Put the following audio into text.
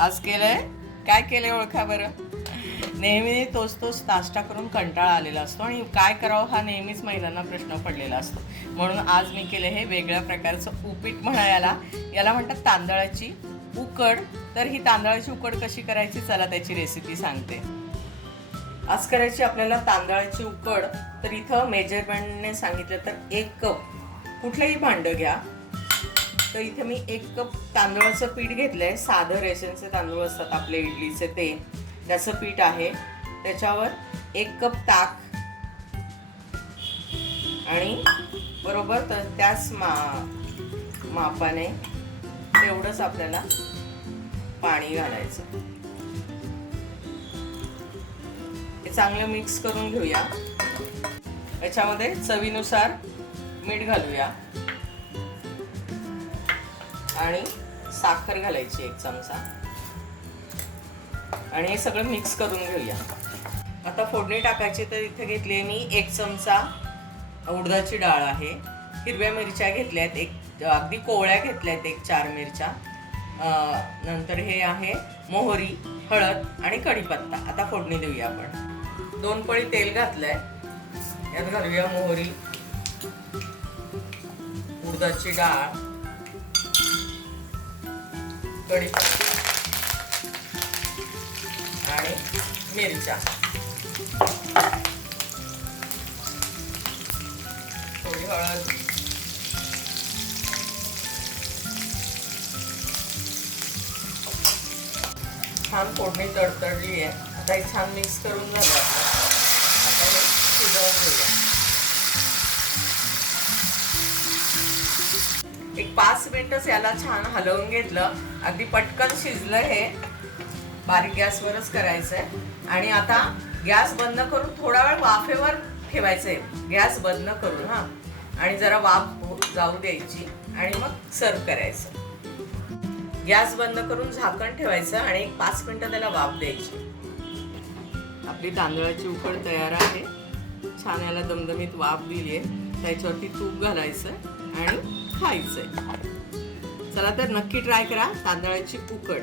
आज केलंय? काय केलंय ओळखा बरं? नेहमी तोच तोच नाश्ता करून कंटाळा आलेला असतो आणि काय करावं हा नेहमीच महिलांना प्रश्न पडलेला असतो. म्हणून आज मी केले हे वेगळ्या प्रकारचं उपीट म्हणायला. याला म्हणतात तांदळाची उकड. तर ही तांदळाची उकड कशी करायची? चला त्याची रेसिपी सांगते. आज करायची आपल्याला तांदळाची उकड. तर इथं मेजरमेंटने सांगितलं तर एक कप. कुठलंही भांडं घ्या. तर इथे मी एक कप तांदळाचं पीठ घेतलं आहे साधं रेशनचे तांदूळ असतात आपले इडलीचे ते. त्याचं पीठ आहे. त्याच्यावर एक कप ताक. आणि बरोबर तर त्याच मा मापाने तेवढंच आपल्याला पाणी घालायचं. हे चांगलं मिक्स करून घेऊया. याच्यामध्ये चवीनुसार मीठ घालूया. आणि साखर घालायची एक चमचा. आणि हे सगळं मिक्स करून घेऊया. आता फोडणी टाकायची तर इथे घेतली आहे मी एक चमचा उडदाची डाळ आहे. हिरव्या मिरच्या घेतल्या आहेत एक अगदी कोवळ्या घेतल्या आहेत एक चार मिरच्या. नंतर हे आहे मोहरी हळद आणि कढीपत्ता. आता फोडणी देऊया आपण. दोन पळी तेल घातलंय. यात घालूया मोहरी उडदाची डाळ. कढीपत्ता आणि मिरच्या. थोडी हळद. छान फोडणी तडतडली आहे. आता हे छान मिक्स करून झालं आता हे शिजवून घेऊया. एक पाच मिनटच याला छान हलवून घेतलं. अगदी पटकन शिजलं हे. बारीक गॅसवरच करायचंय. आणि आता गॅस बंद करून थोडा वेळ वाफेवर ठेवायचंय. गॅस बंद करून हा. आणि जरा वाफ जाऊ द्यायची. आणि मग सर्व करायचं. गॅस बंद करून झाकण ठेवायचं आणि एक पाच मिनटं त्याला वाफ द्यायची. आपली तांदळाची उकड तयार आहे. छान याला दमदमीत वाफ दिली आहे त्याच्यावरती तूप घालायचं आणि खायचंय. चला तर नक्की ट्राय करा तांदळाची उकड.